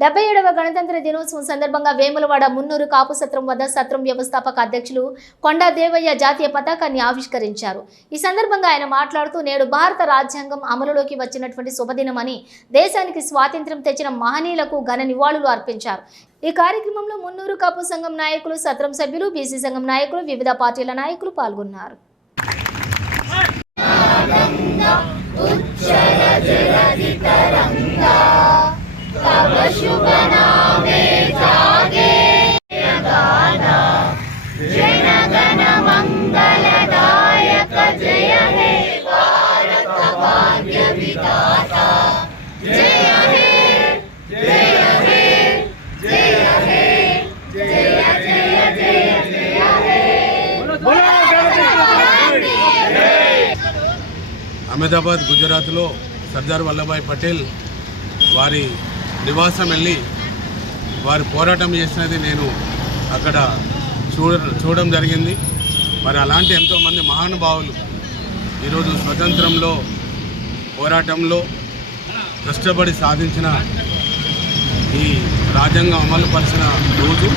77వ గణతంత్ర దినోత్సవం సందర్భంగా వేములవాడ మున్నూరు కాపు సత్రం వద్ద సత్రం వ్యవస్థాపక అధ్యక్షులు కొండా దేవయ్య జాతీయ పతాకాన్ని ఆవిష్కరించారు. ఈ సందర్భంగా ఆయన మాట్లాడుతూ నేడు భారత రాజ్యాంగం అమలులోకి వచ్చినటువంటి శుభదినమని, దేశానికి స్వాతంత్ర్యం తెచ్చిన మహనీయులకు ఘన నివాళులు అర్పించారు. ఈ కార్యక్రమంలో మున్నూరు కాపు సంఘం నాయకులు, సత్రం సభ్యులు, బీసీ సంఘం నాయకులు, వివిధ పార్టీల నాయకులు పాల్గొన్నారు. तब शुभ नामे जागे गाना जन गण मंगलदायक जय हे भारत भाग्य विधाता जय हे जय हे जय हे जय जय जय जय हे అహ్మదాబాద్ గుజరాత్లో సర్దార్ వల్లభాయ్ పటేల్ వారి నివాసం వెళ్ళి వారు పోరాటం చేసినది నేను అక్కడ చూడడం జరిగింది. మరి అలాంటి ఎంతోమంది మహానుభావులు ఈరోజు స్వతంత్రంలో పోరాటంలో కష్టపడి సాధించిన ఈ రాజ్యాంగం అమలుపరిచిన రోజు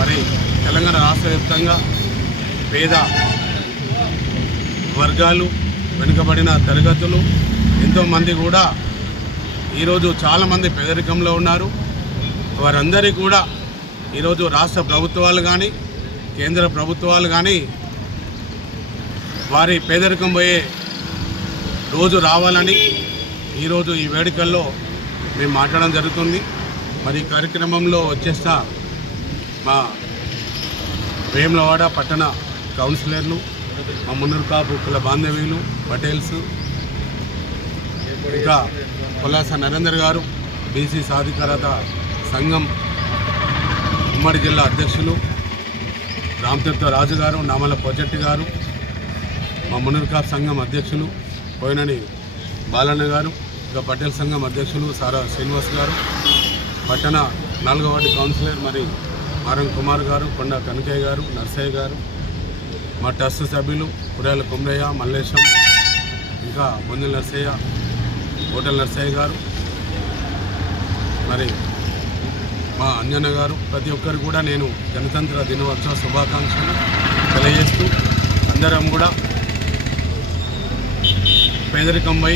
మరి తెలంగాణ రాష్ట్ర వ్యాప్తంగా పేద వర్గాలు, వెనుకబడిన తరగతులు ఎంతోమంది కూడా ఈరోజు చాలామంది పేదరికంలో ఉన్నారు. వారందరికీ కూడా ఈరోజు రాష్ట్ర ప్రభుత్వాలు కానీ కేంద్ర ప్రభుత్వాలు కానీ వారి పేదరికం పోయే రోజు రావాలని ఈరోజు ఈ వేడుకల్లో మేము మాట్లాడడం జరుగుతుంది. మరి ఈ కార్యక్రమంలో వచ్చేస్తా మా వేములవాడ పట్టణ కౌన్సిలర్లు, మా మున్నూరు కాపు కుల బాంధవ్యులు, పటేల్స్, ఇంకా పులాస నరేందర్ గారు, బీసీ సాధికారత సంఘం ఉమ్మడి జిల్లా అధ్యక్షులు రామతీర్థ రాజు గారు, నామల పొజెట్టి గారు, మా మున్నూరు కాపు సంఘం అధ్యక్షులు పోయినని బాలన్న గారు, ఇంకా పటేల్ సంఘం అధ్యక్షులు సారా శ్రీనివాస్ గారు, పట్టణ 4వ వార్డు కౌన్సిలర్ మరి మారం కుమార్ గారు, కొండ కనకయ్య గారు, నర్సయ్య గారు, మా ట్రస్ట్ సభ్యులు కుర్యాల కుమ్రయ్య, మల్లేశం, ఇంకా బొందెల నర్సయ్య, హోటల్ నర్సయ్య గారు, మరి మా అంజన్న గారు, ప్రతి ఒక్కరు కూడా నేను గణతంత్ర దినోత్సవ శుభాకాంక్షలు తెలియజేస్తూ అందరం కూడా పేదరికంపై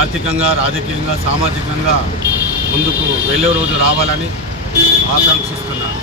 ఆర్థికంగా, రాజకీయంగా, సామాజికంగా ముందుకు వెళ్ళే రోజు రావాలని ఆకాంక్షిస్తున్నాను.